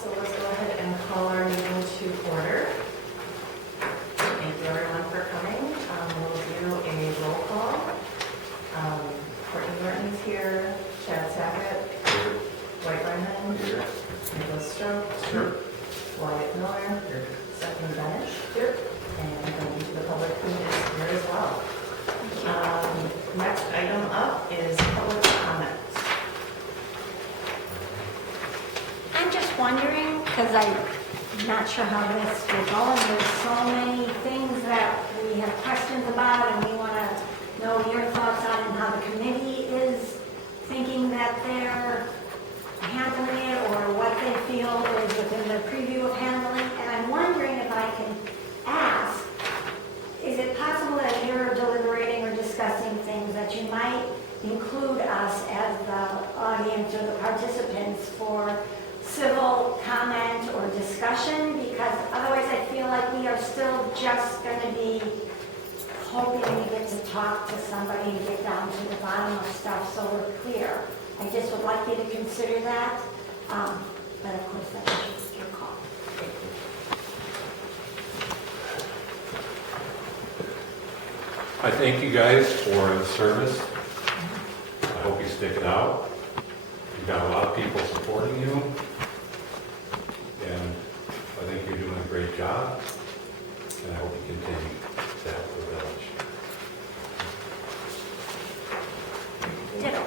so let's go ahead and call our meeting to order. Thank you everyone for coming. We'll do a roll call. Courtney Martin's here, Chad Sackett, White Lyman, Nicholas Stroke, Wyatt Miller, Stephanie Benish, and thank you to the public who is here as well. Next item up is public comment. I'm just wondering, because I'm not sure how this will go, and there's so many things that we have questions about, and we want to know your thoughts on and how the committee is thinking that they're handling it, or what they feel is within their preview of handling. And I'm wondering if I can ask, is it possible that you're deliberating or discussing things that you might include us as the audience or the participants for civil comment or discussion? Because otherwise I feel like we are still just going to be hoping we get to talk to somebody and get down to the bottom of stuff so we're clear. I just would like you to consider that, but of course that is your call. Thank you. I thank you guys for the service. I hope you stick it out. You've got a lot of people supporting you, and I think you're doing a great job, and I hope you continue to help the village. Ditto.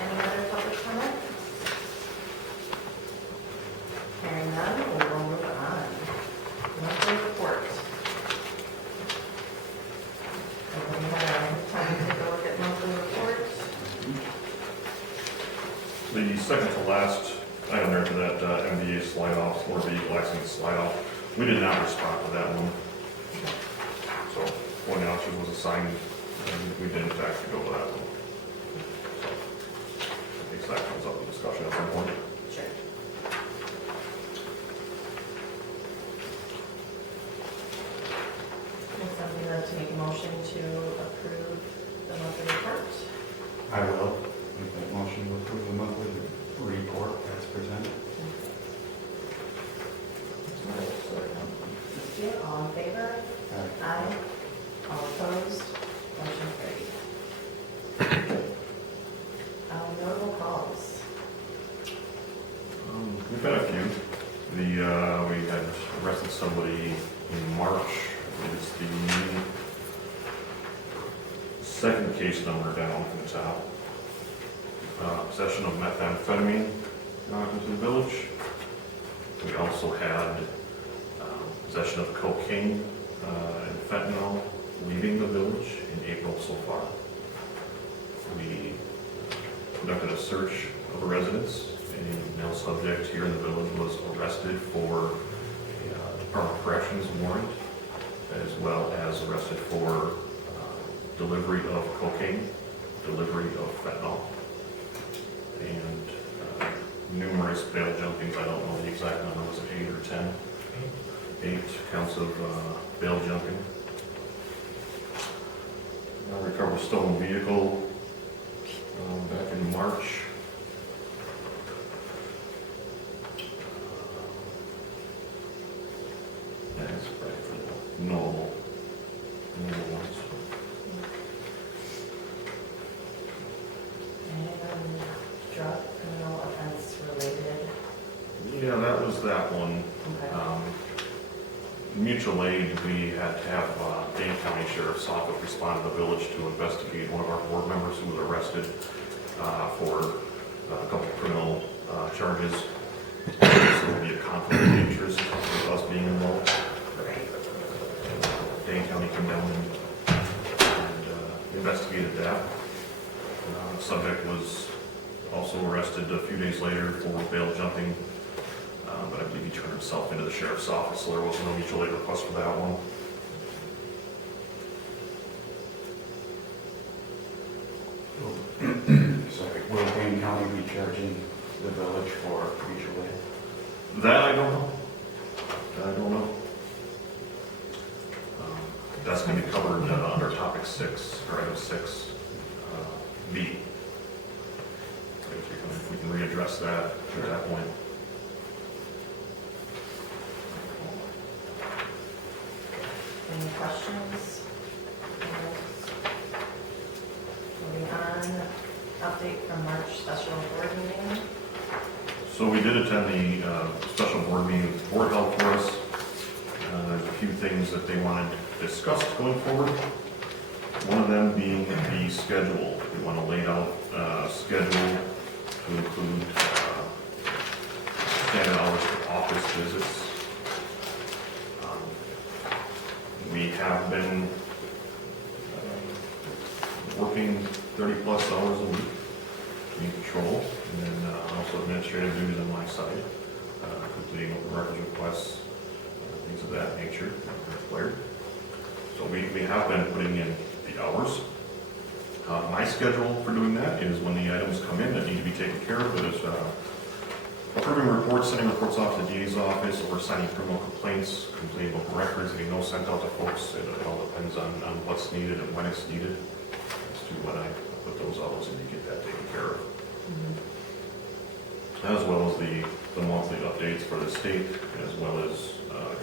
Any other public comment? Hearing none, we will move on. Monthly report. Everybody had time to take a look at monthly reports? The second to last item there to that MVA slide-off, or vehicle accident slide-off, we did not respond to that one. So one option was assigned, and we didn't actually go to that one. So I think that comes up in discussion at some point. Sure. Would somebody like to make a motion to approve the monthly report? I will make that motion to approve the monthly report as presented. All in favor? Aye. All opposed? Motion carried. Notable calls. We've had a few. We had arrested somebody in March. It's the second case number down from the top. Possession of methamphetamine into the village. We also had possession of cocaine and fentanyl leaving the village in April so far. We conducted a search of a residence. A male subject here in the village was arrested for a Department of Corrections warrant, as well as arrested for delivery of cocaine, delivery of fentanyl, and numerous bail jumpings. I don't know the exact number, was it 8 or 10? 8 counts of bail jumping. Recovered a stolen vehicle back in March. That's probably the normal ones. And drug criminal offense related. Yeah, that was that one. Okay. Mutual aid, we had to have Dane County Sheriff's Office respond to the village to investigate one of our board members who was arrested for a couple of criminal charges. So there would be a conflict of interest with us being involved. Right. Dane County came down and investigated that. The subject was also arrested a few days later for bail jumping, but I believe he turned himself into the sheriff's office, so there was no mutual aid request for that one. Sorry, will Wayne County be charging the village for mutual aid? That I don't know. That's going to be covered under topic 6, or item 6, B. We can readdress questions? Moving on, update from March special board meeting. So we did attend the special board meeting the board held for us. There's a few things that they wanted discussed going forward. One of them being the schedule. We want to lay out a schedule to include standard hours for office visits. We have been working 30-plus hours a week in control, and then also administrative duties on my side, completing open records requests, things of that nature that are required. So we have been putting in the hours. My schedule for doing that is when the items come in that need to be taken care of, whether it's approving reports, sending reports off to the DA's office, or signing criminal complaints, completing open records, getting those sent out to folks. It all depends on what's needed and when it's needed as to when I put those hours in to get that taken care of. As well as the monthly updates for the state, as well as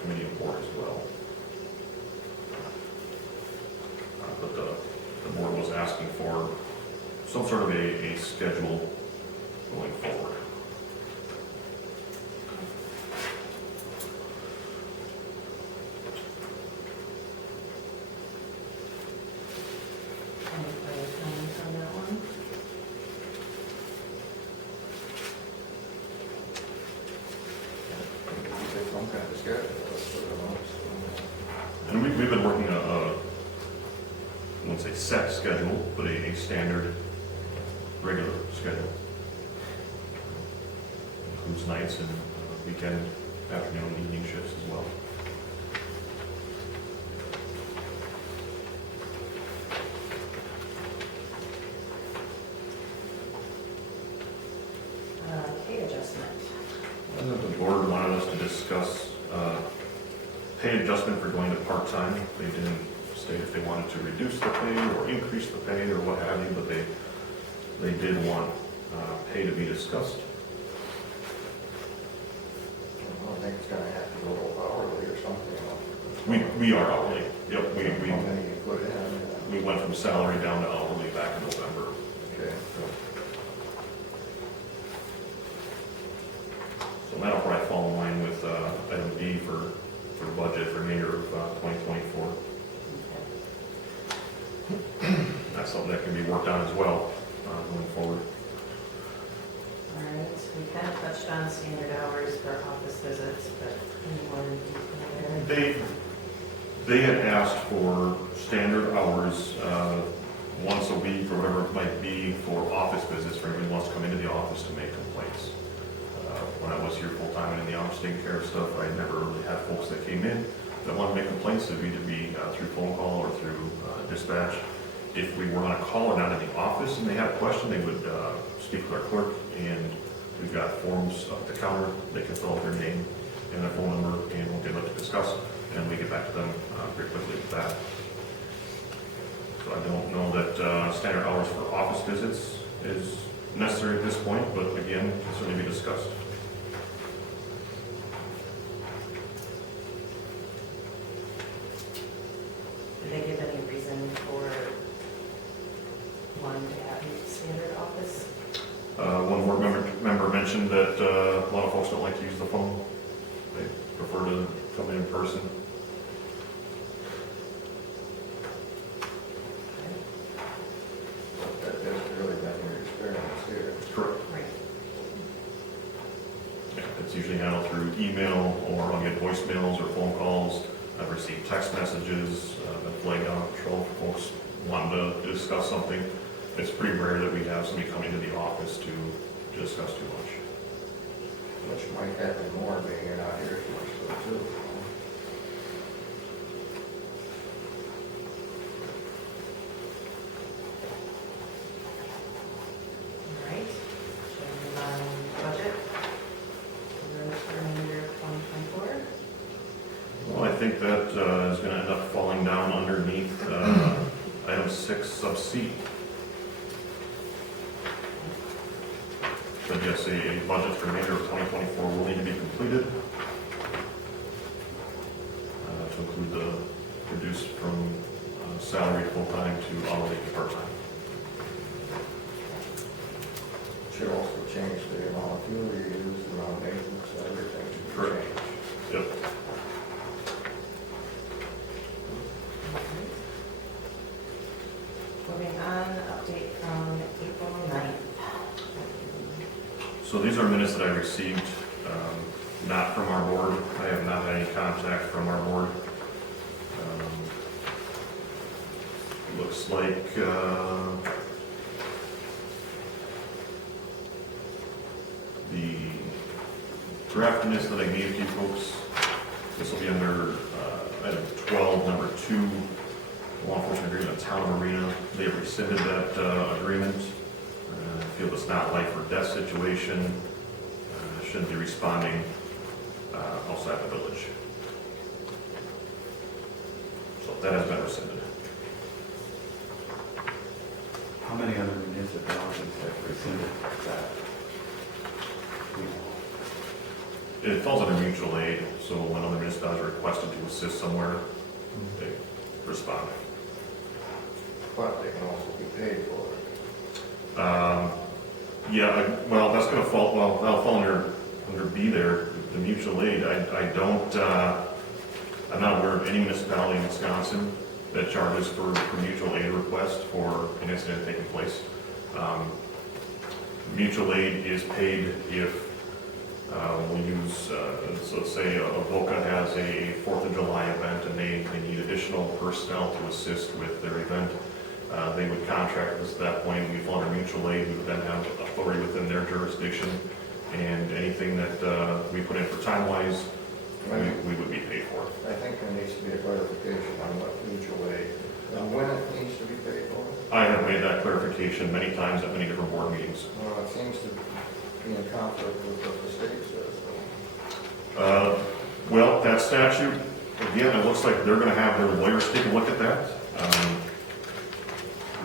committee and board as well. But the board was asking for some sort of a schedule going forward. Any further comments on that one? Some kind of schedule. And we've been working I wouldn't say set schedule, but a standard, regular schedule. Includes nights and weekend, afternoon, and evening shifts as well. Pay adjustment. And then the board wanted us to discuss pay adjustment for going to part-time. They didn't state if they wanted to reduce the pay or increase the pay or what have you, but they did want pay to be discussed. I think it's gonna have to go hourly or something. We are hourly. Yep, How many you put in? we went from salary down to hourly back in November. Okay. So that'll probably fall in line with item B for budget for remainder of 2024. That's something that can be worked on as well going forward. All right, we kind of touched on standard hours for office visits, but any more detail there? They had asked for standard hours once a week or whatever it might be for office visits for anyone who wants to come into the office to make complaints. When I was here full-time and in the office taking care of stuff, I never really had folks that came in that wanted to make complaints. It would either be through phone call or through dispatch. If we were on a call or not in the office and they had a question, they would speak with our clerk, and we've got forms up at the counter. They can fill out their name and their phone number, and we'll get up to discuss, and we get back to them pretty quickly with that. So I don't know that standard hours for office visits is necessary at this point, but again, can certainly be discussed. Did they give any reason for wanting to have standard office? One board member mentioned that a lot of folks don't like to use the phone. They prefer to come in person. That hasn't really been your experience here. Correct. Right. Yeah, it's usually handled through email, or I'll get voicemails or phone calls. I've received text messages, been flagged down on patrol for folks wanting to discuss something. It's pretty rare that we have somebody come into the office to discuss too much. Which might happen more being you're not here as much so too. All right. Should we move on budget? For the remainder of 2024? Well, I think that is going to end up falling down underneath item 6 sub C. But yes, a budget for remainder of 2024 will need to be completed to include the reduced from salary full-time to hourly to part-time. Should also change the amount of fuel you use, the amount of maintenance, everything should Correct. change. Yep. Moving on, update from April 9th. So these are minutes that I received, not from our board. I have not had any contact from our board. Looks like, the draft minutes that I gave to you folks, this will be under, item 12, number 2, law enforcement agreement with Town of Marina. They have rescinded that, agreement. Feel it's not life or death situation, shouldn't be responding outside the village. So that has been rescinded. How many other municipalities have rescinded that? You know, It falls under mutual aid, so when other municipalities are requested to assist somewhere, they respond. But they can also be paid for it. Well, that's gonna fall, that'll fall under B there, the mutual aid. I don't, I'm not aware of any municipality in Wisconsin that charges for mutual aid request for an incident taking place. Mutual aid is paid if we use, so let's say a VOCA has a 4th of July event and they need additional personnel to assist with their event. They would contract us at that point. We fall under mutual aid. We would then have authority within their jurisdiction. And anything that we put in for time-wise, we would be paid for. I think there needs to be a clarification on what mutual aid, and when it needs to be paid for. I have made that clarification many times at many different board meetings. Well, it seems to be in conflict with what the state says. Well, that statute, again, it looks like they're gonna have their lawyers take a look at that.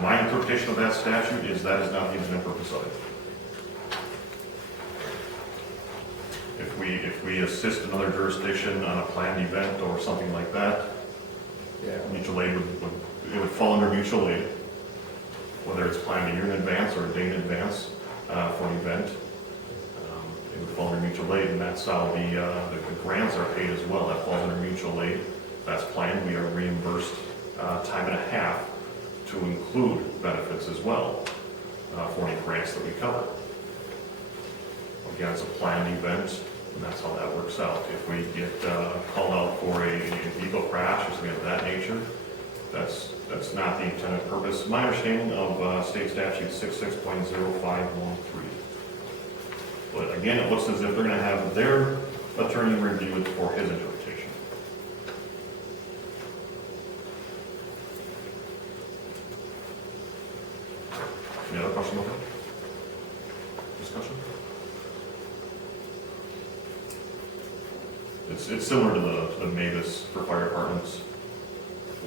My interpretation of that statute is that is not the intended purpose of it. If we assist another jurisdiction on a planned event or something like that, Yeah. mutual aid would fall under mutual aid, whether it's planned a year in advance or a day in advance for an event. It would fall under mutual aid, and that's how the grants are paid as well. That falls under mutual aid. That's planned. We are reimbursed time and a half to include benefits as well for any grants that we cover. Again, it's a planned event, and that's how that works out. If we get called out for a vehicle crash or something of that nature, that's not the intended purpose. My understanding of state statute 66.0513. But again, it looks as if they're going to have their attorney review it for his interpretation. Any other questions about that? Discussion? It's similar to the Mavis for fire departments.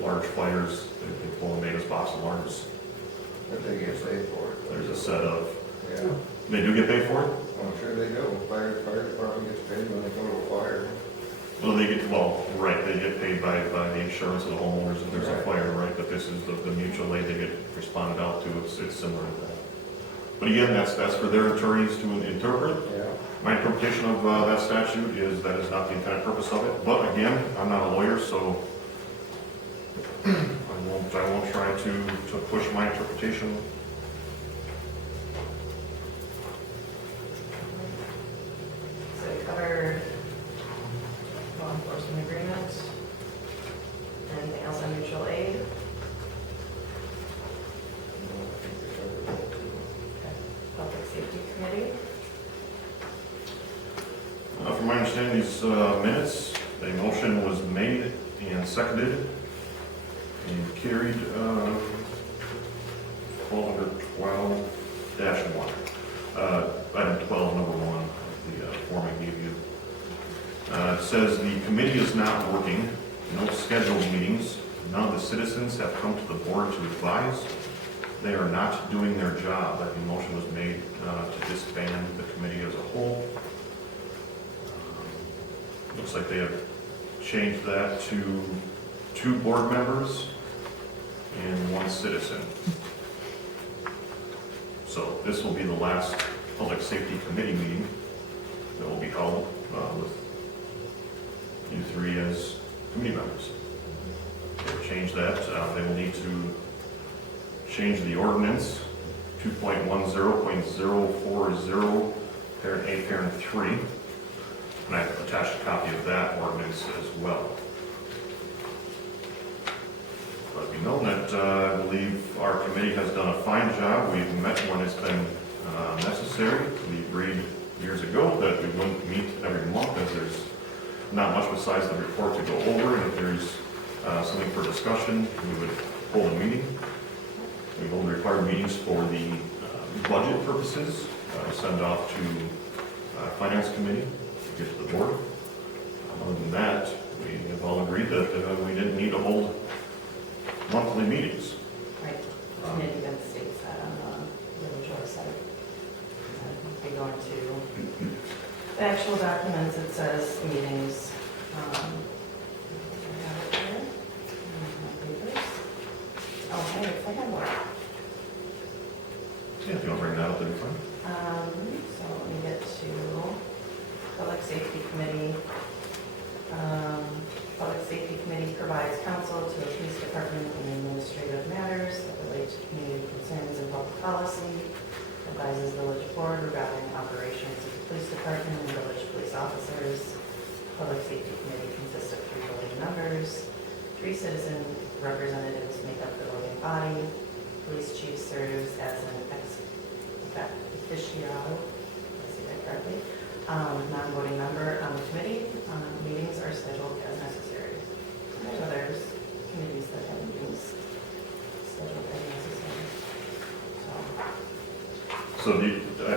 Large fires, they pull a Mavis box alarms. But they get paid for it. There's a set of, Yeah, they do get paid for it? I'm sure they do. Fire department gets paid when they go to a fire. Well, they get paid by the insurance of the homeowners if there's a Right. fire, right? But this is the mutual aid they get responded out to, it's similar to that. But again, that's for their attorneys to interpret. Yeah. My interpretation of that statute is that is not the intended purpose of it. But again, I'm not a lawyer, so I won't try to push my interpretation. So we covered law enforcement agreement. Anything else on mutual aid? Okay. Public safety committee? From my understanding, these minutes, a motion was made and seconded and carried, fall under 12-1. Item 12, number 1, of the form I gave you. It says the committee is not working, no scheduled meetings, none of the citizens have come to the board to advise. They are not doing their job. That motion was made to disband the committee as a whole. Looks like they have changed that to 2 board members and 1 citizen. So this will be the last Public Safety Committee meeting that will be held with you 3 as committee members. To change that, they will need to change the ordinance 2.10.040, parent A, parent 3. And I've attached a copy of that ordinance as well. Let me know that I believe our committee has done a fine job. We've met when it's been necessary. We agreed years ago that we wouldn't meet every month as there's not much besides the report to go over. And if there's something for discussion, we would hold a meeting. We hold required meetings for the budget purposes, send off to Finance Committee, get to the board. Other than that, we have all agreed that we didn't need to hold monthly meetings. Right, committee then states that on the village website. If you go into the actual documents, it says meetings. I have it here. My papers. Oh, hey, it's the handbook. Yeah, if you want to bring that up, that'd be fine. So let me get to Public Safety Committee. Public Safety Committee provides counsel to the police department in administrative matters that relate to community concerns and public policy, advises village board regarding operations of the police department and village police officers. Public Safety Committee consists of 3 voting members, 3 citizen representatives make up the voting body. Police chief serves as an ex officio, did I say that correctly, non-voting member on the committee. Meetings are scheduled as necessary. There's others, committees that have meetings scheduled as necessary. So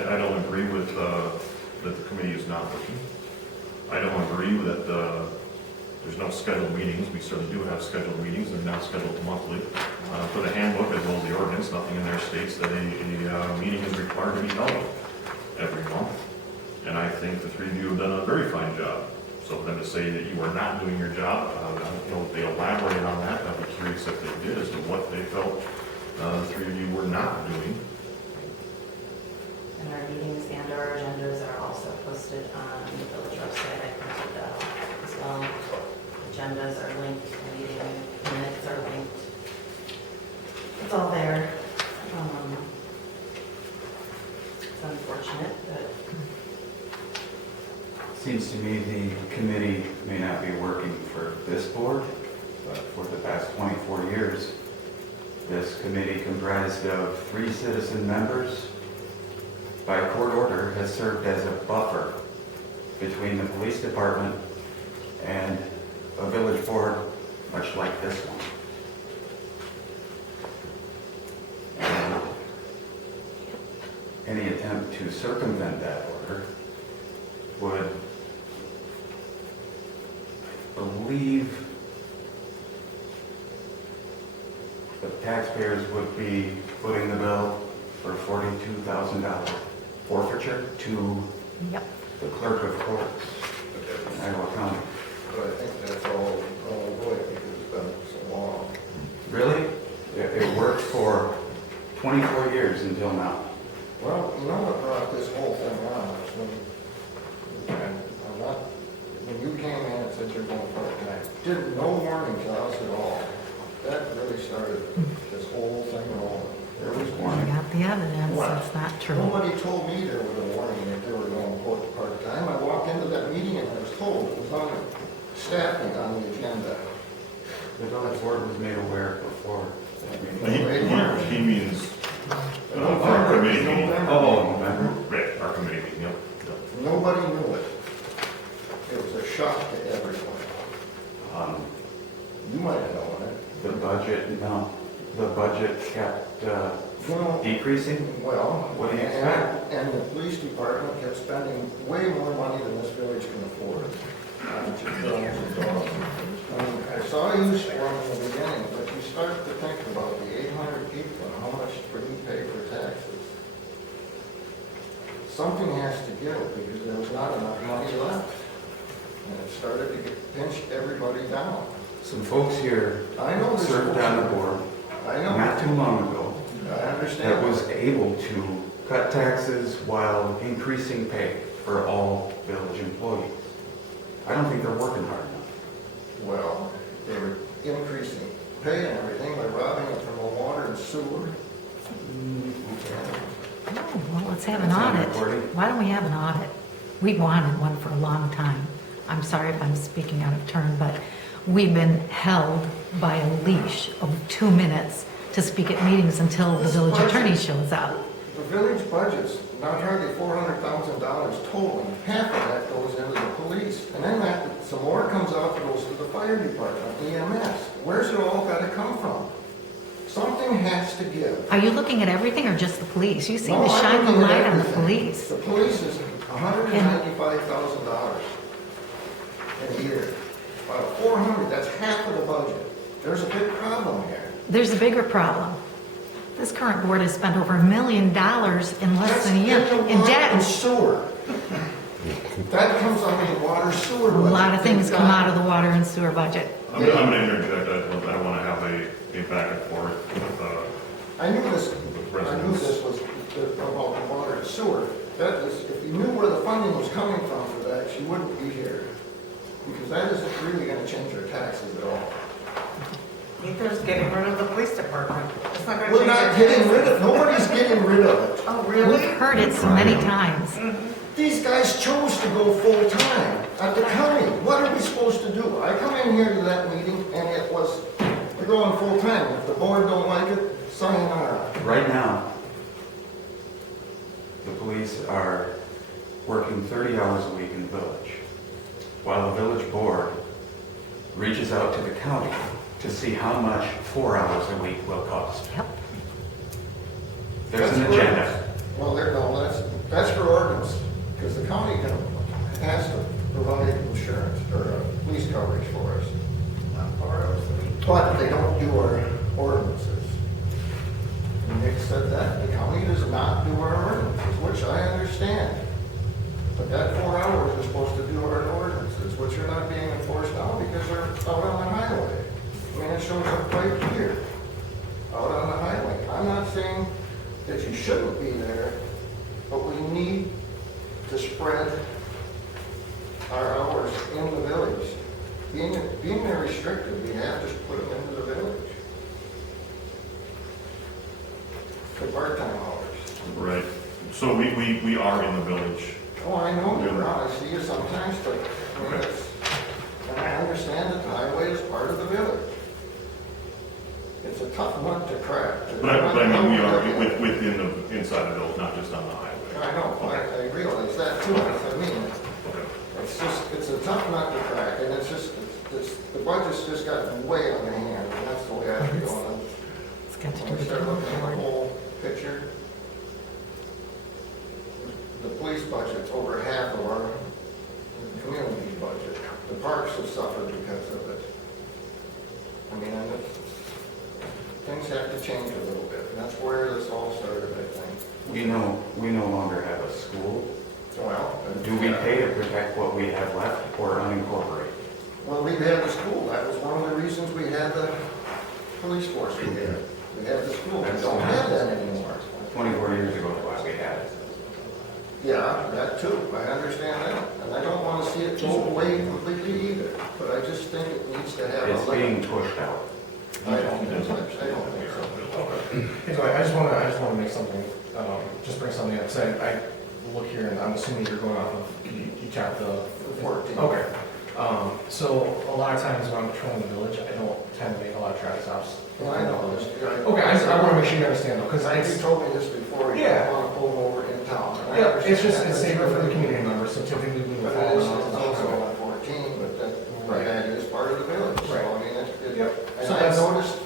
I don't agree with that the committee is not working. I don't agree that there's no scheduled meetings. We certainly do have scheduled meetings. They're not scheduled monthly. For the handbook as well as the ordinance, nothing in there states that a meeting is required to be held every month. And I think the 3 of you have done a very fine job. So for them to say that you are not doing your job, I don't know if they elaborated on that. I'd be curious if they did as to what they felt the 3 of you were not doing. And our meetings and our agendas are also posted on the village website. I printed that out as well. Agendas are linked, meeting minutes are linked. It's all there. It's unfortunate, but Seems to me the committee may not be working for this board, but for the past 24 years, this committee comprised of 3 citizen members, by court order, has served as a buffer between the police department and a village board, much like this one. And any attempt to circumvent that order would, I believe, the taxpayers would be footing the bill for $42,000 forfeiture to the clerk of courts in Iowa County. But I think that's all away because it's been so long. Really? It worked for 24 years until now. Well, you know what brought this whole thing on was when you came in and said you're going for it, and I did no warning to us at all. That really started this whole thing rolling. There was I warning. got the evidence, What? that's not true. Nobody told me there was a warning that they were going part-time. I walked into that meeting and I was told it was on staffing on the agenda. The village board was made aware before that meeting. He means our committee meeting. Oh, November. Right, our committee meeting, yep. Nobody knew it. It was a shock to everyone. You might have known it. The budget kept Well, decreasing. Well, What do you expect? and the police department kept spending way more money than this village can afford. I saw you sworn in the beginning, but you start to think about the 800 people and how much we pay for taxes. Something has to give because there was not enough money left. And it started to pinch everybody down. some folks here I know this. served on the board I know. not too long ago I that understand. was able to cut taxes while increasing pay for all village employees. I don't think they're working hard enough. Well, they were increasing pay and everything by robbing it from the water and sewer. Oh, well, let's have an It's on audit. recording. Why don't we have an audit? We wanted one for a long time. I'm sorry if I'm speaking out of turn, but we've been held by a leash of 2 minutes to speak at meetings until the This village budget- attorney shows up. The village budget's not hardly $400,000 total, and half of that goes into the police. And then that, some more comes out that goes to the fire department, EMS. Where's it all gotta come from? Something has to give. Are you looking at everything or just the police? You seem No, to I'm shine the looking at light on the everything. police. The police is $195,000 in a year. About 400, that's half of the budget. There's a big problem here. There's a bigger problem. This current board has spent over $1 million in less than a year That's in the in water and debt. sewer. That comes out of the water sewer A budget. lot of things come out of the water and sewer budget. I'm gonna interject, I don't wanna have a back and forth with, I knew this, with I knew residents. this was about the water and sewer. That is, if you knew where the funding was coming from for that, you wouldn't be here. Because that isn't really gonna change our taxes at all. Neither is getting rid of the police department. It's not gonna We're change not our getting taxes. rid of, nobody's getting rid of it. Oh, We've really? heard it so many times. These guys chose to go full-time at the county. What are we supposed to do? I come in here to that meeting and it was, we're going full-time. If the board don't like it, sayonara. Right now, the police are working 30 hours a week in the village, while the village board reaches out to the county to see how much 4 hours a week will cost. Yep. There's an That's agenda. ordinance. Well, that's for ordinance, because the county has to provide insurance or police coverage for us. Not 4 hours a week. But they don't do our ordinances. And Nick said that, the county does not do our ordinances, which I understand. But that 4 hours is supposed to do our ordinances, which are not being enforced now because they're out on the highway. I mean, it shows up right here, out on the highway. I'm not saying that you shouldn't be there, but we need to spread our hours in the village. Being there restricted, we have to put them into the village. For part-time hours. Right, so we are in the village. Oh, I know you're around, I see you sometimes, but, I mean, it's, and I understand that the highway is part of the village. It's a tough nut to crack. But I mean, we are within the, inside the village, not just on the highway. I know, I realize that too, I mean, Okay. it's just, it's a tough nut to crack, and it's just, the budget's just gotten way out of hand, and that's the way I feel. And It's got to do when we with start the looking at the board. whole picture, the police budget's over half of our community budget. The parks have suffered because of it. I mean, and things have to change a little bit, and that's where this all started, I think. We no longer have a school. Well, Do we pay to protect what we have left or unincorporate? Well, we had the school. That was one of the reasons we had the police force we had. We had the school. We don't have that anymore. 24 years ago, that's why we had it. Yeah, that too. I understand that. And I don't want to see it go away completely either. But I just think it needs to have It's a limit. being pushed out. I don't think so. Anyway, I just want to make something, just bring something up. So I look here, and I'm assuming you're going off of, you tapped the. 14. Okay. So a lot of times when I'm patrolling the village, I don't tend to make a lot of traffic stops. Well, I know this. Okay, I want to make sure you understand though, because You told me this before. You Yeah. don't want to pull them over in town. And I yeah, it's just, understand it's that. safer for the community members, so typically we But would it is, follow it's them also on. on 14, but that, Right. that is part of the village. So, Right. I mean, Yep. and So I that's- noticed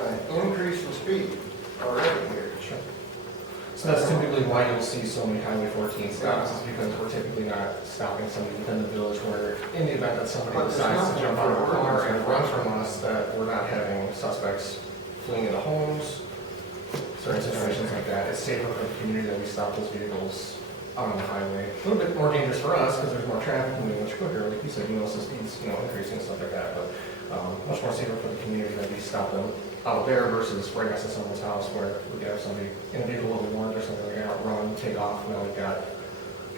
an increase in speed already here. Sure. So that's typically why you'll see so many Highway 14 stops, is because we're typically not stopping somebody within the village where, in the event that somebody But there's decides to nothing jump out of a for car and ordinance. run from us, that we're not having suspects fleeing into homes, certain situations like that. It's safer for the community that we stop those vehicles out on the highway. A little bit more dangerous for us because there's more traffic moving much quicker. Like you said, you notice the speeds, increasing and stuff like that. But much more safer for the community that we stop them out there versus right next to someone's house where we could have somebody in a vehicle with a warrant or something like that, run, take off, now we've got.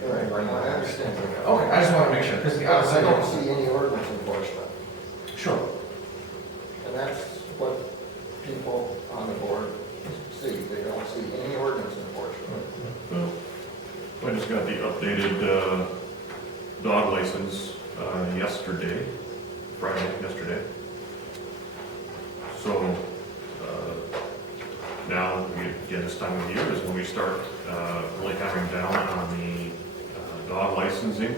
Right, I understand. Okay, I just want to make sure, because I don't see any ordinance enforcement. Sure. And that's what people on the board see. They don't see any ordinance enforcement. I just got the updated dog license yesterday, yesterday. So now, again, this time of year is when we start really hammering down on the dog licensing,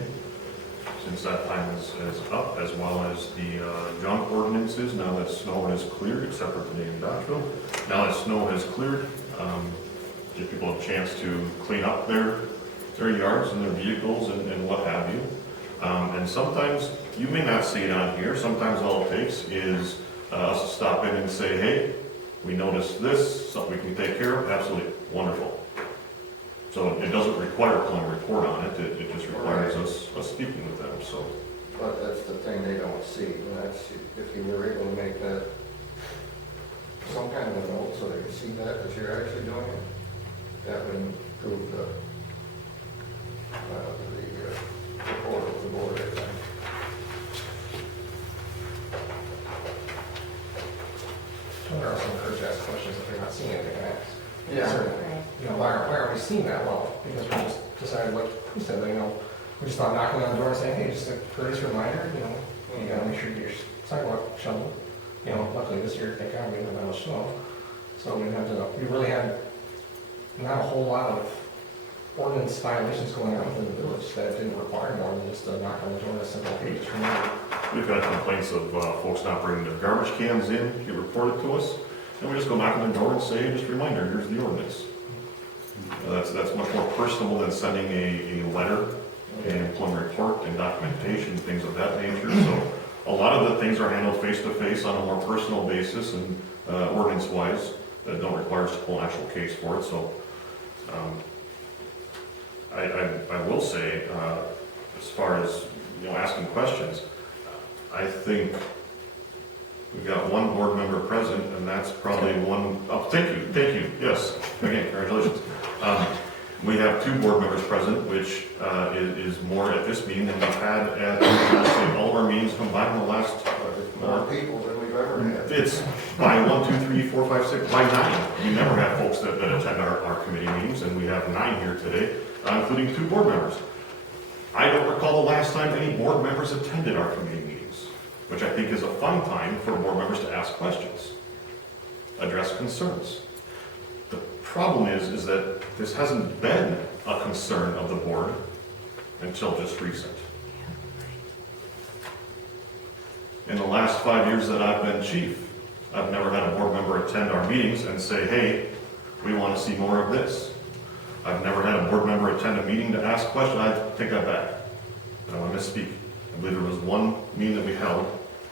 since that time is up, as well as the junk ordinances, now that snow has cleared, except for today in Dodgeville. Now that snow has cleared, give people a chance to clean up their yards and their vehicles and what have you. And sometimes, you may not see it on here, sometimes all it takes is us to stop in and say, hey, we noticed this, something we can take care of, absolutely wonderful. So it doesn't require pulling a report on it, it just requires us speaking with them, so. But that's the thing they don't see, and that's, if you were able to make that some kind of a note so they can see that you're actually doing it, that would improve the report of the board, I think. There are some encouraged to ask questions if they're not seeing anything to ask. Yeah. Certainly. Right. You know, why aren't we seeing that? Well, because we just decided, like you said, you know, we just thought knocking on the door and saying, hey, just a courteous reminder, you know, you gotta make sure your sidewalk shoveled. You know, luckily this year, thank God, we didn't have that much snow. So we didn't have to, we really had not a whole lot of ordinance violations going on within the village that didn't require more than just a knock on the door and a simple, hey, just remember. We've had complaints of folks not bringing their garbage cans in, get reported to us, and we just go knock on the door and say, just a reminder, here's the ordinance. That's much more personable than sending a letter, an employment report, and documentation, things of that nature. So a lot of the things are handled face-to-face on a more personal basis and ordinance-wise that don't require us to pull an actual case for it. So I will say, as far as asking questions, I think we've got one board member present, and that's probably one. Oh, thank you, yes, again, congratulations. We have 2 board members present, which is more at this meeting than we've had at all of our meetings combined in the last. More people than we've ever had. It's by 1, 2, 3, 4, 5, 6, by 9. We never have folks that attend our committee meetings, and we have 9 here today, including 2 board members. I don't recall the last time any board members attended our committee meetings, which I think is a fun time for board members to ask questions, address concerns. The problem is that this hasn't been a concern of the board until just recent. In the last 5 years that I've been chief, I've never had a board member attend our meetings and say, hey, we want to see more of this. I've never had a board member attend a meeting to ask questions. I take that back. I don't want to misspeak. I believe there was one meeting that we held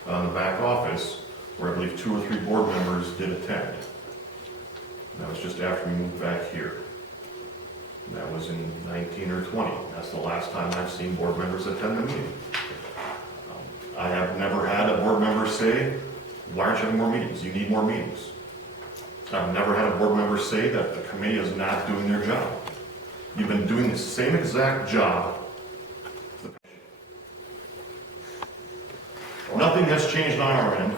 in the back office where I believe 2 or 3 board members did attend. And that was just after we moved back here. And that was in 19 or 20. That's the last time I've seen board members attend the meeting. I have never had a board member say, why aren't you having more meetings? You need more meetings. I've never had a board member say that the committee is not doing their job. You've been doing the same exact job. Nothing has changed on our end,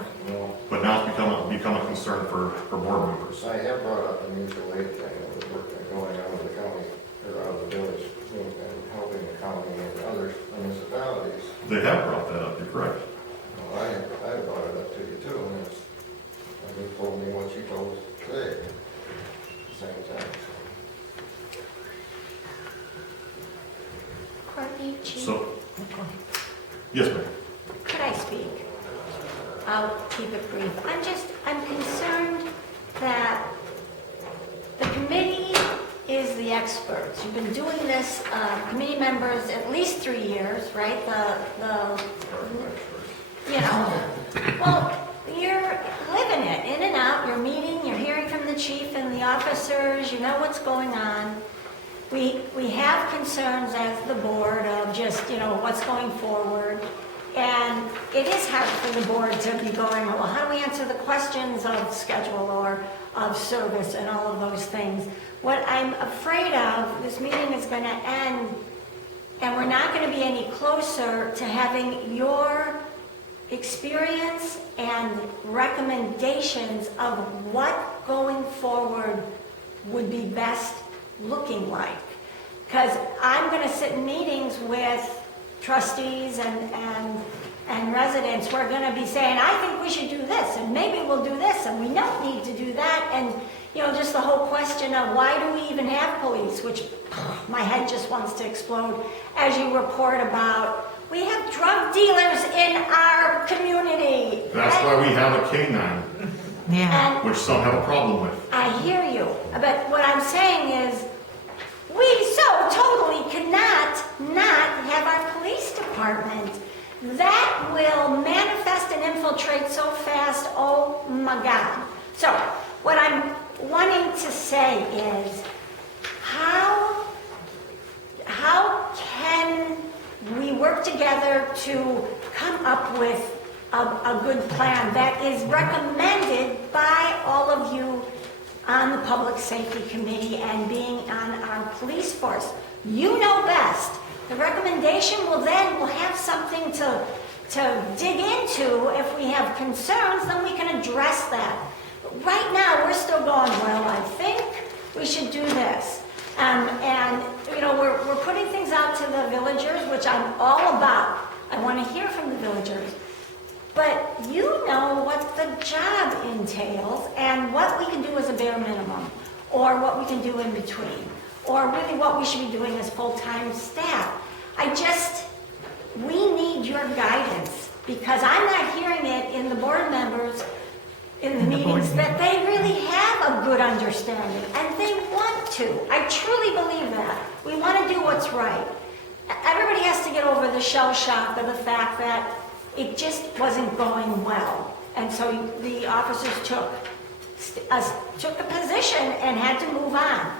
but now it's become a concern for board members. I have brought up the mutual aid thing that was going on with the county, or out of the village, and helping the county and other municipalities. They have brought that up, you're correct. Well, I brought it up to you too, and you told me what you told today, at the same time. Courtney, Chief, So, yes, ma'am. could I speak? I'll keep it brief. I'm concerned that the committee is the experts. You've been doing this, committee members, at least 3 years, right? Well, you're living it, in and out, you're meeting, you're hearing from the chief and the officers, you know what's going on. We have concerns as the board of just, what's going forward. And it is hard for the board to be going, well, how do we answer the questions of schedule or of service and all of those things? What I'm afraid of, this meeting is going to end, and we're not going to be any closer to having your experience and recommendations of what going forward would be best looking like. Because I'm going to sit in meetings with trustees and residents. We're going to be saying, I think we should do this, and maybe we'll do this, and we don't need to do that. And, you know, just the whole question of why do we even have police, which my head just wants to explode as you report about, we have drug dealers in our community. That's why we have a canine, Yeah. And which some have a problem with. I hear you, but what I'm saying is, we so totally cannot not have our police department. That will manifest and infiltrate so fast, oh my God. So, what I'm wanting to say is, how can we work together to come up with a good plan that is recommended by all of you on the Public Safety Committee and being on our police force? You know best. The recommendation will have something to dig into. If we have concerns, then we can address that. But right now, we're still going, well, I think we should do this. And you know, we're putting things out to the villagers, which I'm all about. I want to hear from the villagers. But you know what the job entails and what we can do as a bare minimum, or what we can do in between, or really what we should be doing as full-time staff. We need your guidance, because I'm not hearing it in the board members, in the meetings, that they really have a good understanding, and they want to. I truly believe that. We want to do what's right. Everybody has to get over the shell shock of the fact that it just wasn't going well. And so the officers took a position and had to move on.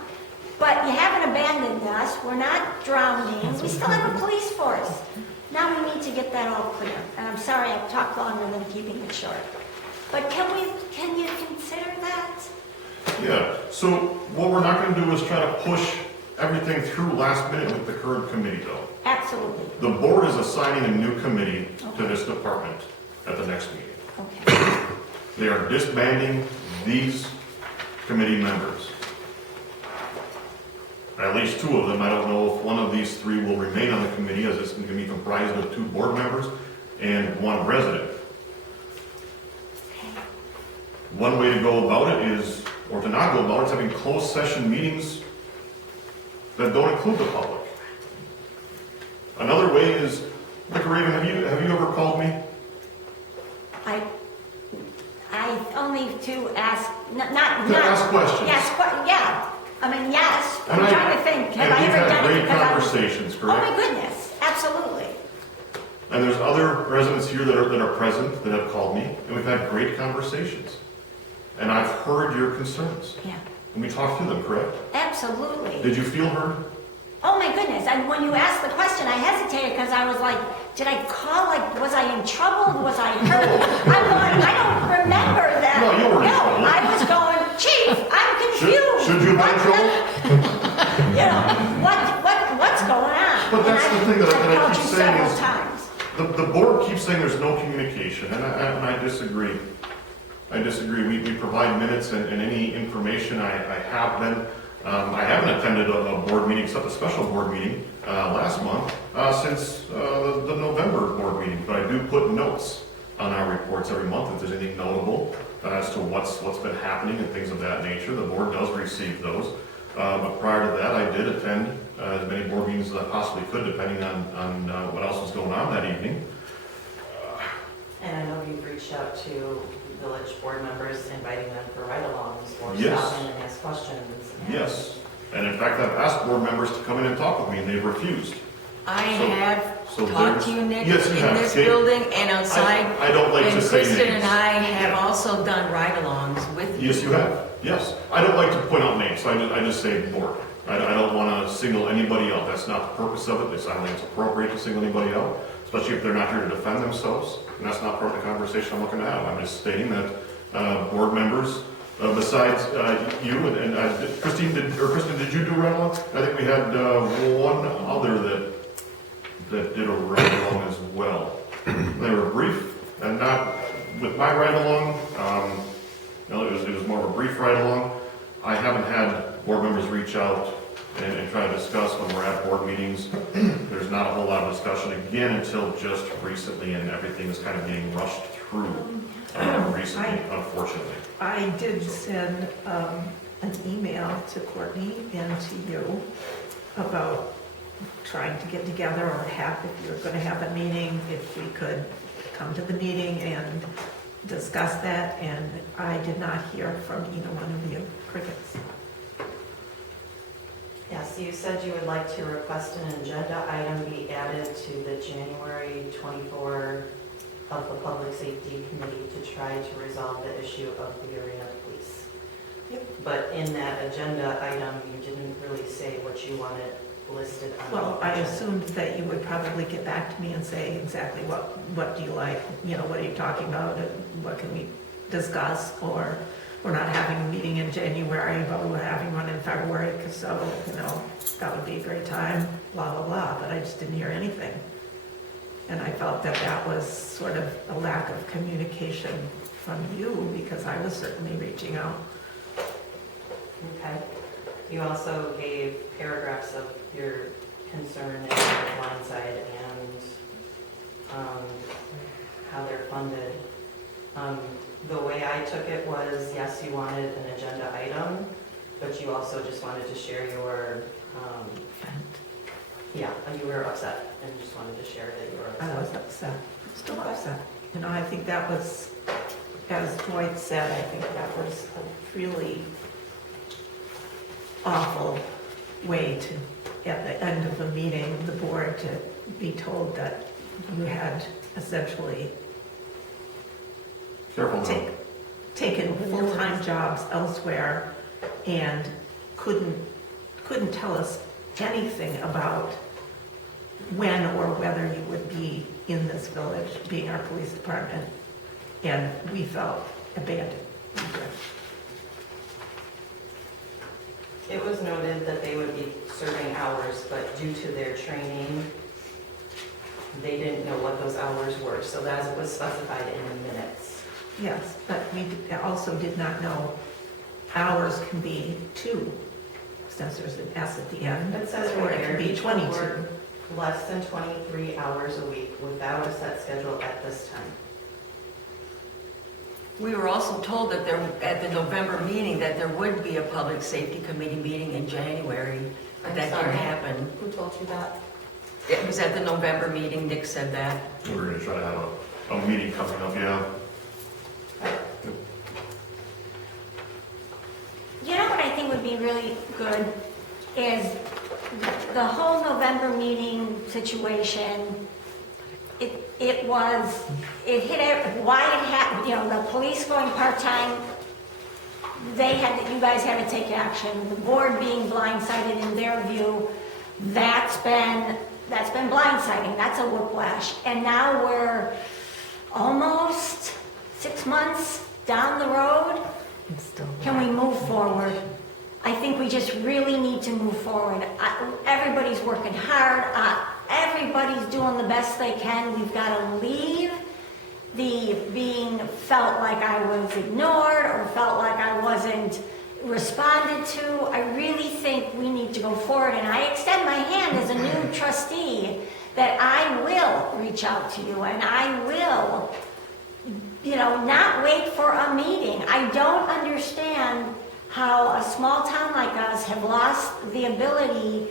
But you haven't abandoned us. We're not drowning. We still have a police force. Now we need to get that all clear. And I'm sorry I've talked longer than keeping it short. But can you consider that? Yeah, so what we're not gonna do is try to push everything through last minute with the current committee though. Absolutely. The board is assigning a new committee to this department at the next meeting. Okay. They are disbanding these committee members. At least two of them. I don't know if one of these three will remain on the committee, as it's going to be comprised of 2 board members and 1 resident. One way to go about it is, or to not go about it, is having closed session meetings that don't include the public. Another way is, Vicar Raven, have you ever called me? I only to ask, not. To ask questions. Yes, yeah. I mean, yes. I'm And trying to think. Have I and ever we've done had it great because conversations, Oh correct? my goodness, absolutely. And there's other residents here that are present that have called me, and we've had great conversations. And I've heard your concerns. Yeah, And we talked through them, correct? absolutely. Did you feel heard? Oh my goodness, and when you asked the question, I hesitated because I was like, did I call, like, was I in trouble? Was I hurt? I'm going, I don't remember that. No, you weren't in trouble. I was going, Chief, I'm confused. Should you have been in trouble? You know, what's going on? But that's And the thing that I called keep you saying several is- times. The board keeps saying there's no communication, and I disagree. I disagree. We provide minutes and any information. I haven't attended a board meeting, except a special board meeting last month, since the November board meeting. But I do put notes on our reports every month if there's anything notable as to what's been happening and things of that nature. The board does receive those. But prior to that, I did attend as many board meetings as I possibly could, depending on what else was going on that evening. And I know you've reached out to village board members, inviting them for ride-alongs or Yes. stop in and ask questions. Yes, and in fact, I've asked board members to come in and talk with me, and they've refused. I So- have so talked to you, there's- Nick, Yes, you in have, this Kate. building and outside. I don't like to say And Kristen names. and I have Yeah. also done ride-alongs with you. Yes, you have, yes. I don't like to point out names, so I just say board. I don't want to single anybody out, that's not the purpose of it, I don't think it's appropriate to single anybody out. especially if they're not here to defend themselves. And that's not part of the conversation I'm looking to have. I'm just stating that board members, besides you and Kristen, did you do ride-along? I think we had one other that did a ride-along as well. They were brief and not with my ride-along. It was more of a brief ride-along. I haven't had board members reach out and try to discuss when we're at board meetings. There's not a whole lot of discussion again until just recently, and everything is kind of being rushed through recently, unfortunately. I did send an email to Courtney and to you about trying to get together, or if you're going to have a meeting, if we could come to the meeting and discuss that, and I did not hear from either one of you. Crickets. Yes, you said you would like to request an agenda item be added to the January 24 of the Public Safety Committee to try to resolve the issue of the arena police. Yep. But in that agenda item, you didn't really say what you wanted listed on. Well, the I agenda. assumed that you would probably get back to me and say exactly what do you like, what are you talking about, and what can we discuss, or we're not having a meeting in January, but we're having one in February, so, that would be a great time, blah, blah, blah, but I just didn't hear anything. And I felt that that was sort of a lack of communication from you, because I was certainly reaching out. Okay. You also gave paragraphs of your concern and your blindside and how they're funded. The way I took it was, yes, you wanted an agenda item, but you also just wanted to share your, and you were upset and just wanted to share that you were upset. I was upset, still upset. I think that was, as Dwight said, I think that was a really awful way to, at the end of a meeting, the board to be told that you had essentially Careful now. taken full-time jobs elsewhere and couldn't tell us anything about when or whether you would be in this village, being our police department, and we felt abandoned. It was noted that they would be serving hours, but due to their training, they didn't know what those hours were, so that was specified in the minutes. Yes, but we also did not know hours can be 2, since there's an S at the end. It says or right it there, can be each 22. will work less than 23 hours a week without a set schedule at this time. We were also told that at the November meeting, that there would be a public safety committee meeting in January, but that didn't happen. Who told you that? It was at the November meeting, Nick said that. We were gonna try to have a meeting coming up, yeah. What I think would be really good is the whole November meeting situation. It hit why it happened, the police going part-time, you guys had to take action. The board being blindsided in their view, that's been blindsiding, that's a whiplash. And now we're almost 6 months down the road. Can we move forward? I think we just really need to move forward. Everybody's working hard. Everybody's doing the best they can. We've got to leave the being felt like I was ignored or felt like I wasn't responded to. I really think we need to go forward, and I extend my hand as a new trustee that I will reach out to you, and I will, not wait for a meeting. I don't understand how a small town like us have lost the ability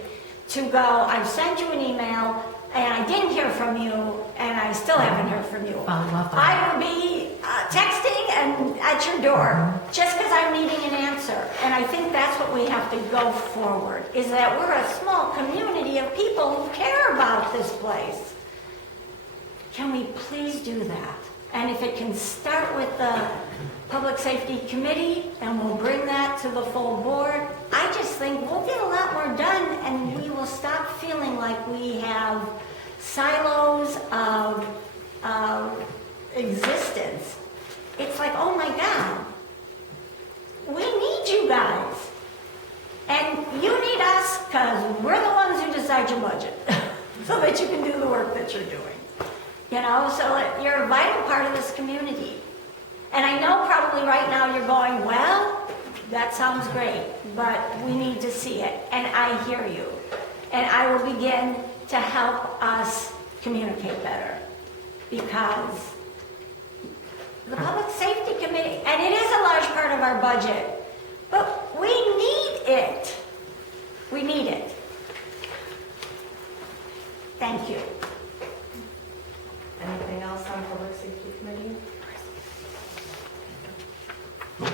to go, I've sent you an email, and I didn't hear from you, and I still haven't heard from you. I will be texting and at your door just because I'm needing an answer. And I think that's what we have to go forward, is that we're a small community of people who care about this place. Can we please do that? And if it can start with the Public Safety Committee, and we'll bring that to the full board, I just think we'll get a lot more done, and we will stop feeling like we have silos of existence, it's like, oh my God, we need you guys. And you need us because we're the ones who decide your budget so that you can do the work that you're doing. You know, so that you're a vital part of this community. And I know probably right now you're going, well, that sounds great, but we need to see it. And I hear you. And I will begin to help us communicate better. Because the Public Safety Committee, and it is a large part of our budget, but we need it. We need it. Thank you. Anything else on Public Safety Committee? All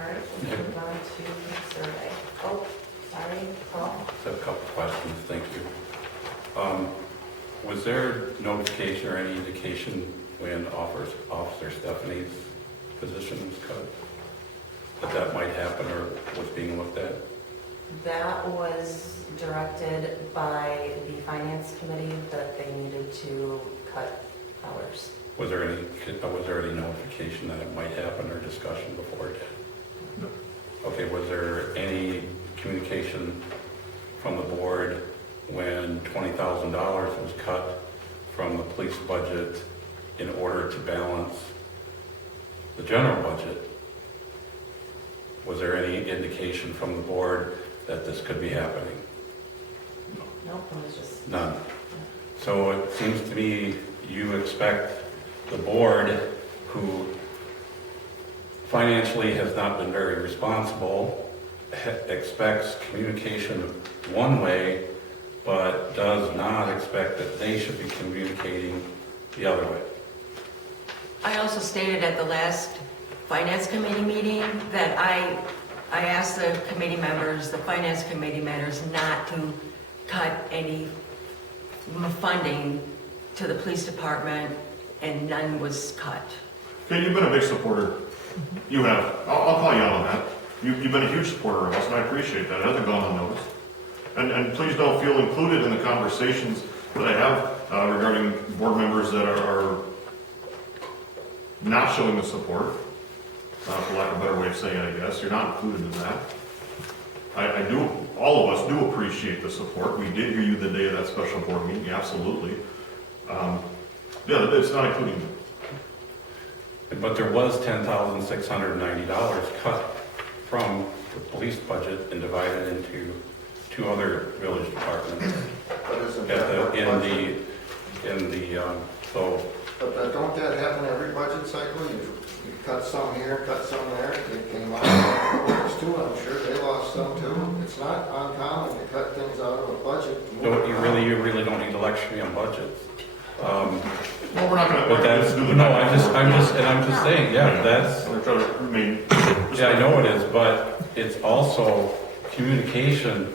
right, we'll move on to the survey. Oh, sorry, Paul. Just have a couple questions, thank you. Was there notification or any indication when Officer Stephanie's position was cut? That might happen or was being looked at? That was directed by the Finance Committee that they needed to cut hours. Was there any notification that it might happen or discussion before it did? No. Okay, was there any communication from the board when $20,000 was cut from the police budget in order to balance the general budget? Was there any indication from the board that this could be happening? Nope, it was just. None. So it seems to me you expect the board, who financially has not been very responsible, expects communication one way, but does not expect that they should be communicating the other way. I also stated at the last Finance Committee meeting that I asked the committee members, the Finance Committee members, not to cut any funding to the police department, and none was cut. Okay, you've been a big supporter. You have. I'll call you out on that. You've been a huge supporter of us, and I appreciate that. It hasn't gone unnoticed. And please don't feel included in the conversations that I have regarding board members that are not showing the support, for lack of a better way of saying it, I guess. You're not included in that. I do, all of us do appreciate the support. We did hear you the day of that special board meeting, absolutely. Yeah, it's not including you. But there was $10,690 cut from the police budget and divided into two other village departments. But isn't At that the, what so But don't that happen every budget cycle? You cut some here, cut some there, it came out of works too, I'm sure they lost some too. It's not uncommon to cut things out of a budget. you really don't need to lecture me on budgets. Well, we're not gonna. But that's, do the no, back I'm and just saying, yeah, that's, forth. We're trying to remain. yeah, I know it is, but it's also communication.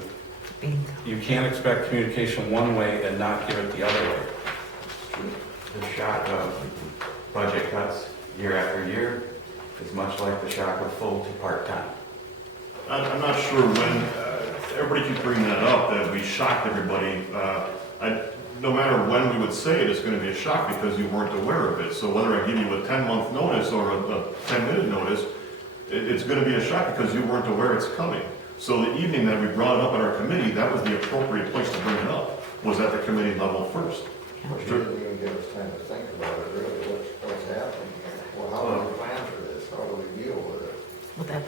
You can't expect communication one way and not give it the other way. The shock of budget cuts year after year is much like the shock of full to part-time. I'm not sure when, everybody keeps bringing that up, that we shocked everybody. No matter when we would say it, it's going to be a shock because you weren't aware of it. So whether I give you a 10-month notice or a 10-minute notice, it's going to be a shock because you weren't aware it's coming. So the evening that we brought it up in our committee, that was the appropriate place to bring it up, was at the committee level first. But you didn't even give us time to think about it, really, what's happening here. Well, how do we plan for this? How do we deal with it? Well,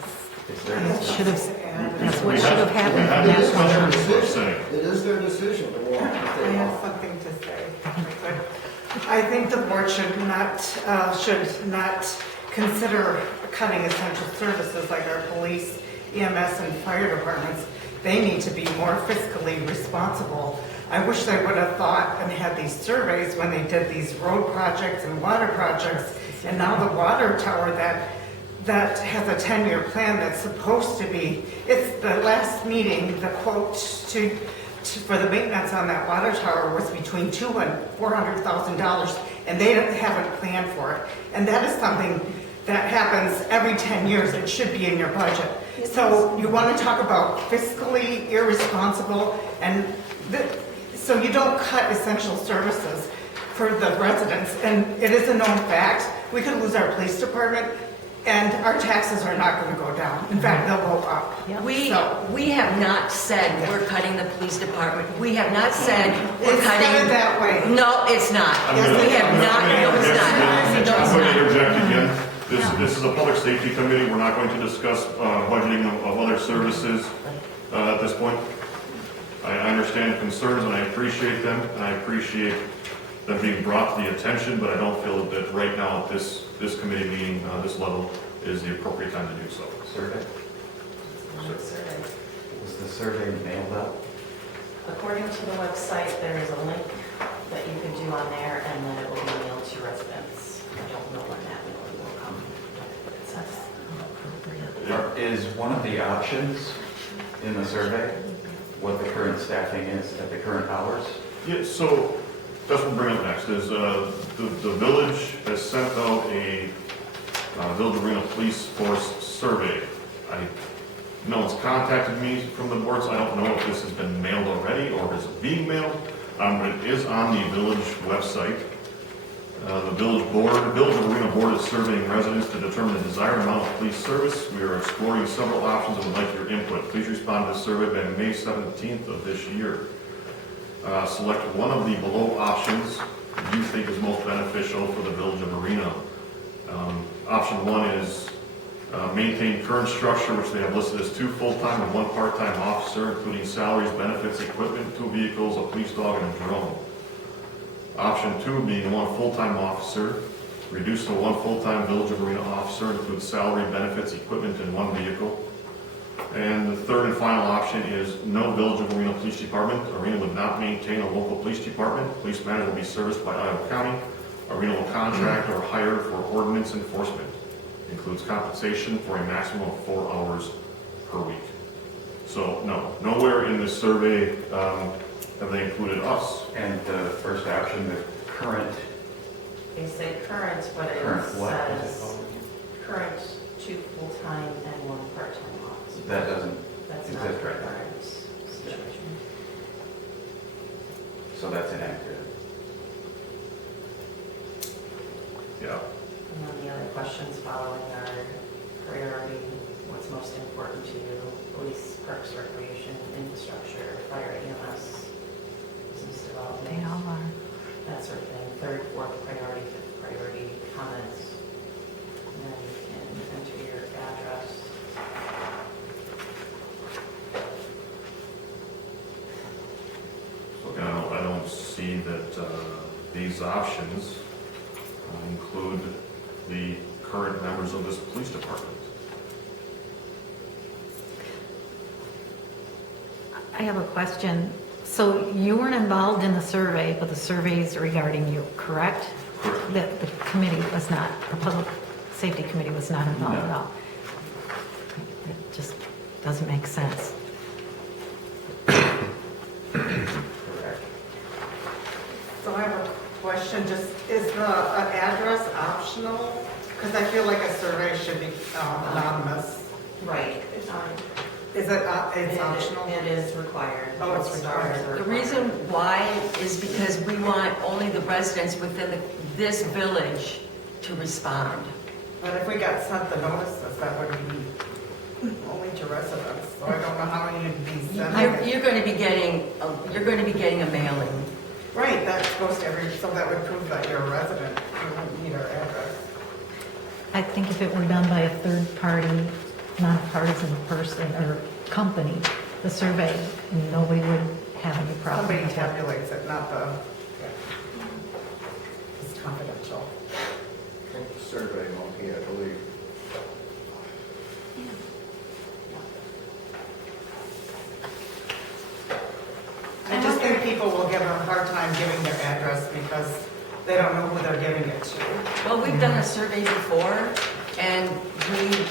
It's their that should decision. have, that's what We should have happened. We had from the that point discussion, on. we're saying. It is their decision to walk if I they have want. something to say. I think the board should not consider cutting essential services like our police, EMS, and fire departments. They need to be more fiscally responsible. I wish they would have thought and had these surveys when they did these road projects and water projects. And now the water tower that has a 10-year plan that's supposed to be, it's the last meeting, the quote for the maintenance on that water tower was between $200,000 and $400,000, and they haven't planned for it. And that is something that happens every 10 years. It should be in your budget. So you want to talk about fiscally irresponsible, and so you don't cut essential services for the residents, and it is a known fact, we could lose our police department, and our taxes are not gonna go down. In fact, they'll go up. So- We have not said we're cutting the police department. We have not said we're It's cutting. better that way. No, it's not. Yes, We it have is. not, no, it's not. No, I'm it's going to not. interject again. This is a public safety committee. We're not going to discuss budgeting of other services at this point. I understand concerns and I appreciate them, and I appreciate them being brought to the attention, but I don't feel that right now, at this committee meeting, this level, is the appropriate time to do so. Survey? Survey. Was the survey mailed out? According to the website, there is a link that you can do on there, and then it will be mailed to residents. I don't know when that mailing will come. It says Is one of the options in the survey what the current staffing is at the current hours? Yeah, so that's what we'll bring up next, is the village has sent out a Village Arena Police Force survey. No one's contacted me from the board, so I don't know if this has been mailed already or is it being mailed. But it is on the village website. The Village Arena Board is surveying residents to determine the desired amount of police service. We are exploring several options and would like your input. Please respond to the survey by May 17th of this year. Select one of the below options you think is most beneficial for the Village of Arena. Option one is maintain current structure, which they have listed as 2 full-time and 1 part-time officer, including salaries, benefits, equipment, 2 vehicles, a police dog, and a drone. Option 2 being 1 full-time officer, reduce to 1 full-time Village of Arena officer, includes salary, benefits, equipment, and 1 vehicle. And the third and final option is no Village of Arena Police Department. Arena would not maintain a local police department. Police matters will be serviced by Iowa County. Arena will contract or hire for ordinance enforcement. Includes compensation for a maximum of 4 hours per week. So no, nowhere in this survey have they included us. And the first option, the current, they say current, but it current what is it says called? current 2 full-time and 1 part-time officer. That doesn't That's not exist the right now. current situation. So that's inaccurate. Yeah. And then the other questions following are priority, what's most important to you, police, parks, recreation, infrastructure, fire, EMS, business development. They all are. That sort of thing. 3rd, 4th priority, 5th priority, comments. And then you can enter your address. So again, I don't see that these options include the current members of this police department. I have a question. So you weren't involved in the survey, but the surveys regarding you, correct? Correct. The committee was not, the public safety committee was not involved at No. all. It just doesn't make sense. Correct. So I have a question, just, is the address optional? Because I feel like a survey should be anonymous. Right. Is it, it's optional? It is required. Oh, it's required. The reason why is because we want only the residents within this village to respond. But if we got sent the notices, that would be only to residents, so I don't know how you'd be sending. You're going to be getting a mailing. Right, that goes to every, so that would prove that you're a resident, you wouldn't need our address. I think if it were done by a third-party, nonpartisan person or company, the survey, nobody would have any problem Somebody with that. tabulates it, not the, it's confidential. Survey monkey, I believe. I just think people will give a hard time giving their address because they don't know who they're giving it to. Well, we've done a survey before, and we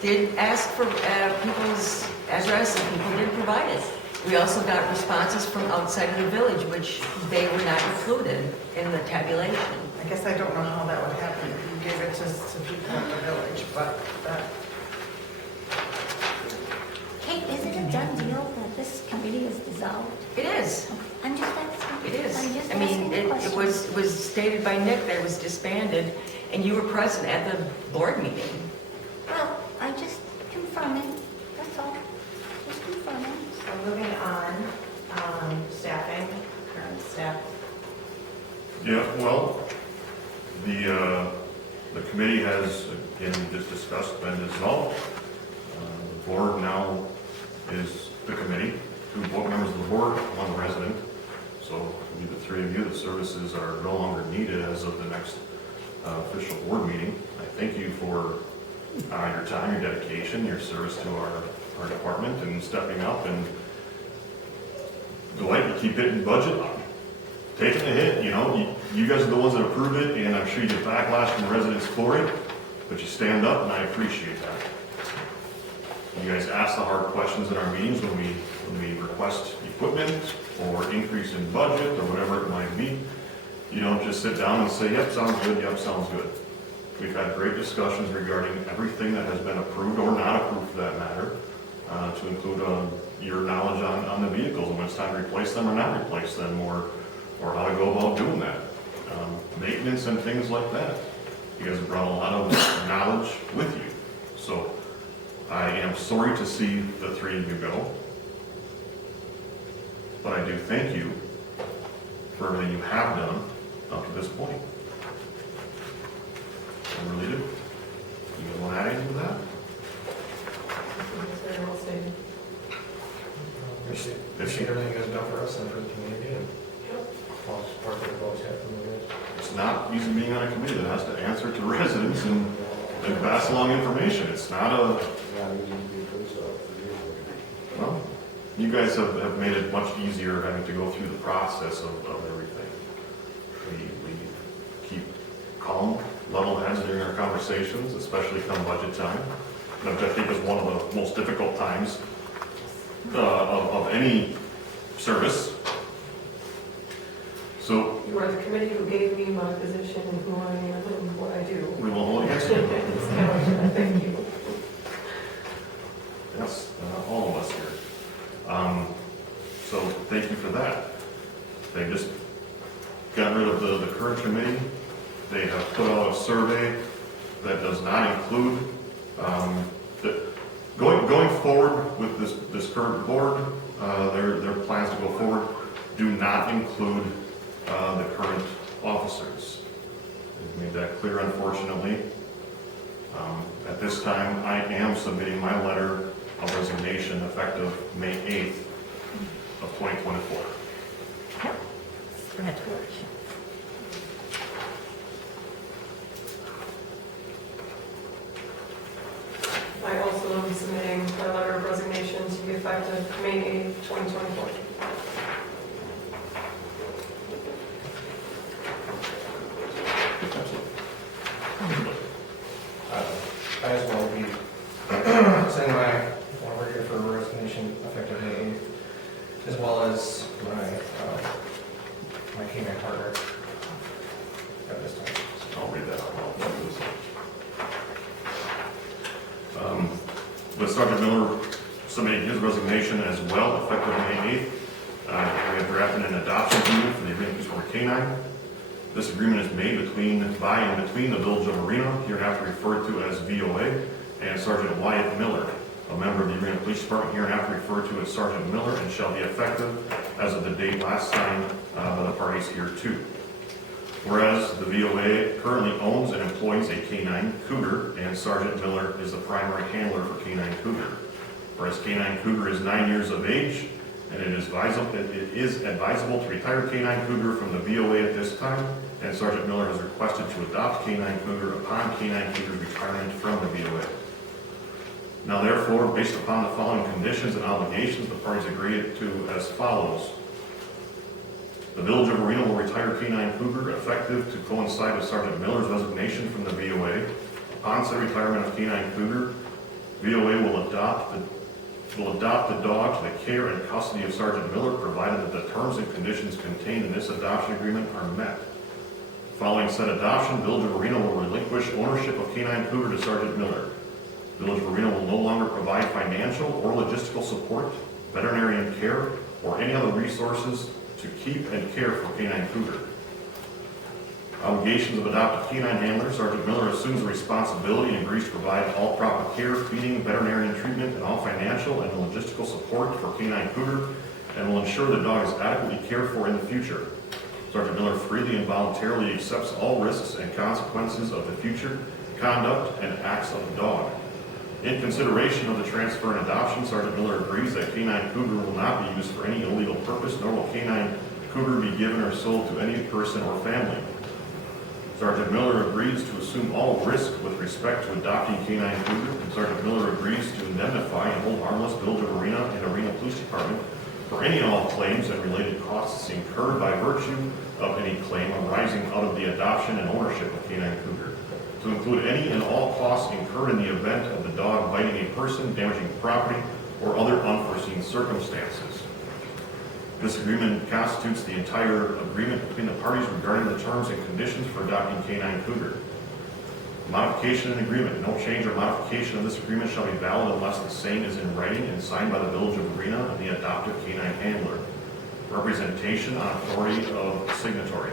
did ask for people's address, and people did provide it. We also got responses from outside of the village, which they were not included in the tabulation. I guess I don't know how that would happen if you gave it to people in the village, but that, Kate, is it a done deal that this committee is dissolved? It is. I'm just asking. It is. I'm just I mean, asking a it question. was stated by Nick that it was disbanded, and you were present at the board meeting. Well, I just confirming, that's all, just confirming. So moving on, staffing, current staff. Yeah, well, the committee has, again, we just discussed, been dissolved. The board now is the committee, 2 board members of the board, 1 resident. So we, the 3 of you, the services are no longer needed as of the next official board meeting. I thank you for your time, your dedication, your service to our department and stepping up, and Dwight, you keep hitting budget, taking the hit, you know, you guys are the ones that approved it, and I'm sure you get backlash from the residents for it, but you stand up, and I appreciate that. You guys ask the hard questions in our meetings when we request equipment or increase in budget or whatever it might be. You don't just sit down and say, yep, sounds good, yep, sounds good. We've had great discussions regarding everything that has been approved or not approved for that matter, to include your knowledge on the vehicles and when it's time to replace them or not replace them, or how to go about doing that. Maintenance and things like that. You guys have brought a lot of knowledge with you. So I am sorry to see the 3 of you go, but I do thank you for everything you have done up to this point. I really do. You guys want to add anything to that? It's very well stated. Appreciate everything you guys have done for us and for the community, and all the support that we've always had from you guys. It's not easy being on a committee that has to answer to residents and pass along information. It's not a, well, you guys have made it much easier having to go through the process of everything. We keep calm, level heads during our conversations, especially come budget time, which I think is one of the most difficult times of any service. So You are the committee who gave me my position and who I am and what I do. we will hold against you. Thank you. Yes, all of us here. So thank you for that. They just got rid of the current committee. They have put out a survey that does not include, going forward with this current board, their plans to go forward do not include the current officers. They've made that clear, unfortunately. At this time, I am submitting my letter of resignation effective May 8th of 2024. Congratulations. I also will be submitting my letter of resignation to be effective May 8th, 2024. I as well will be sending my forward here for resignation effective May 8th, as well as my K-9 partner at this time. I'll read that out loud. With Sergeant Miller submitting his resignation as well, effective May 8th, we have drafted an adoption agreement for the agreement for K-9. This agreement is made by and between the Village of Arena, hereinafter referred to as VOA, and Sergeant Wyatt Miller, a member of the Arena Police Department, hereinafter referred to as Sergeant Miller, and shall be effective as of the date last signed by the parties here too. Whereas the VOA currently owns and employs a K-9 Cougar, and Sergeant Miller is the primary handler for K-9 Cougar. Whereas K-9 Cougar is 9 years of age, and it is advisable to retire K-9 Cougar from the VOA at this time, and Sergeant Miller has requested to adopt K-9 Cougar upon K-9 Cougar's retirement from the VOA. Now therefore, based upon the following conditions and obligations, the parties agreed to as follows. The Village of Arena will retire K-9 Cougar effective to coincide with Sergeant Miller's resignation from the VOA. Upon said retirement of K-9 Cougar, VOA will adopt the dog to the care and custody of Sergeant Miller, provided that the terms and conditions contained in this adoption agreement are met. Following said adoption, Village of Arena will relinquish ownership of K-9 Cougar to Sergeant Miller. Village of Arena will no longer provide financial or logistical support, veterinarian care, or any other resources to keep and care for K-9 Cougar. Obligations of adopted canine handler. Sergeant Miller assumes the responsibility and agrees to provide all proper care, feeding, veterinarian treatment, and all financial and logistical support for Canine Cougar, and will ensure the dog is adequately cared for in the future. Sergeant Miller freely and voluntarily accepts all risks and consequences of the future conduct and acts of the dog. In consideration of the transfer and adoption, Sergeant Miller agrees that Canine Cougar will not be used for any illegal purpose, nor will Canine Cougar be given or sold to any person or family. Sergeant Miller agrees to assume all risk with respect to adopting Canine Cougar, and Sergeant Miller agrees to indemnify and hold harmless Village of Arena and Arena Police Department for any and all claims and related costs incurred by virtue of any claim arising out of the adoption and ownership of Canine Cougar, to include any and all costs incurred in the event of the dog biting a person, damaging property, or other unforeseen circumstances. This agreement constitutes the entire agreement between the parties regarding the terms and conditions for adopting Canine Cougar. Modification and agreement. No change or modification of this agreement shall be valid unless the same is in writing and signed by the Village of Arena and the adoptive canine handler. Representation on authority of signatory.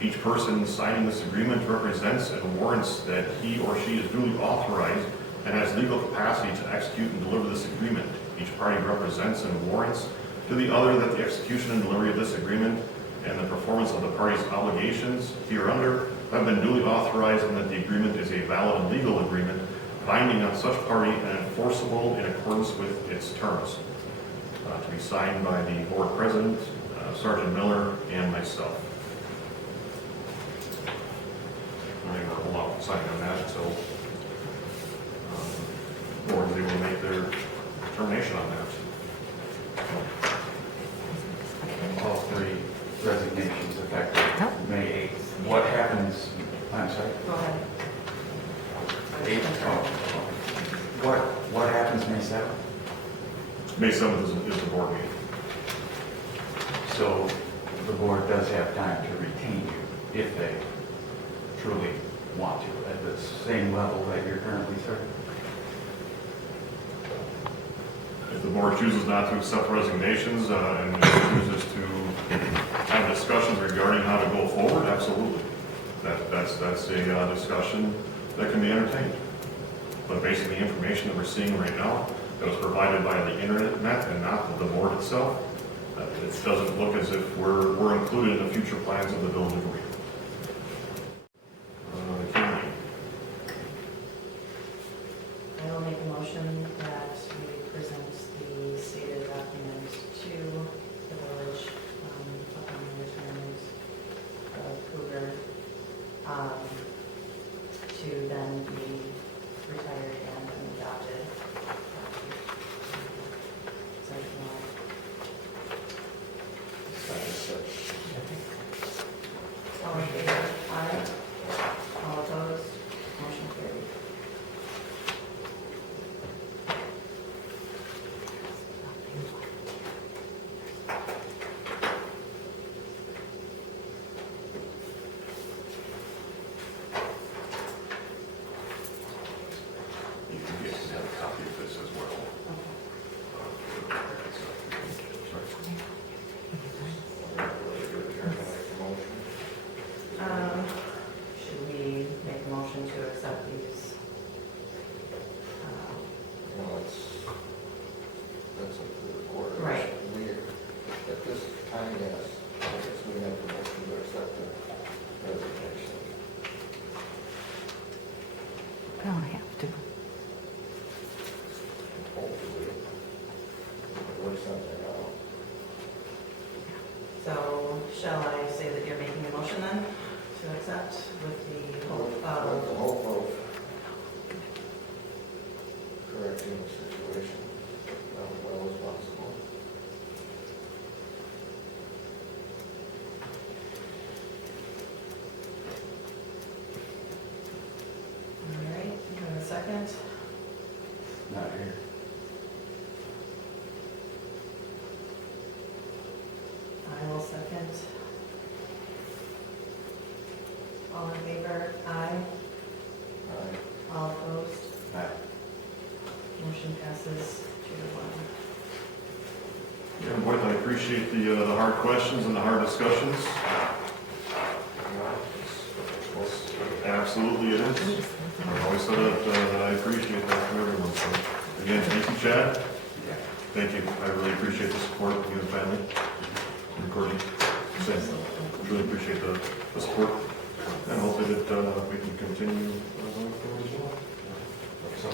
Each person signing this agreement represents and warrants that he or she is duly authorized and has legal capacity to execute and deliver this agreement. Each party represents and warrants to the other that the execution and delivery of this agreement and the performance of the party's obligations hereunder have been duly authorized, and that the agreement is a valid and legal agreement binding on such party and enforceable in accordance with its terms. To be signed by the board president, Sergeant Miller, and myself. I'm going to hold off signing on that until the board is able to make their determination on that. All three resignations effective May 8th. What happens, I'm sorry? Go ahead. 8th? What happens May 7th? May 7th is the board meeting. So the board does have time to retain you if they truly want to at the same level that you're currently serving. If the board chooses not to accept resignations and chooses to have discussions regarding how to go forward, absolutely. That's a discussion that can be entertained. But based on the information that we're seeing right now, that was provided by the internet and not the board itself, it doesn't look as if we're included in the future plans of the Village of Arena. I will make a motion that we present the stated document to the village upon the retirement of Cougar, to then be retired and adopted. All in favor? Aye. All opposed? Motion carried. You can have a copy of this as well. Should we make a motion to accept these? Well, that's up to the board. Right. We, at this time, yes, I guess we make the motion to accept the resignation. I don't have to. Hopefully, work something out. So shall I say that you're making a motion then to accept with the hope With of? the hope of correcting the situation as well as possible. All right, you have a second? Not here. I will second. All in favor? Aye. All opposed? Aye. Motion passes 2-1. Yeah, boy, I appreciate the hard questions and the hard discussions. You know, it's Absolutely it is. I've always said that I appreciate that from everyone, so, again, thank you, Chad. Thank you, I really appreciate the support of you and family. Recording, same, really appreciate the support, and hope that we can continue going forward as well. So,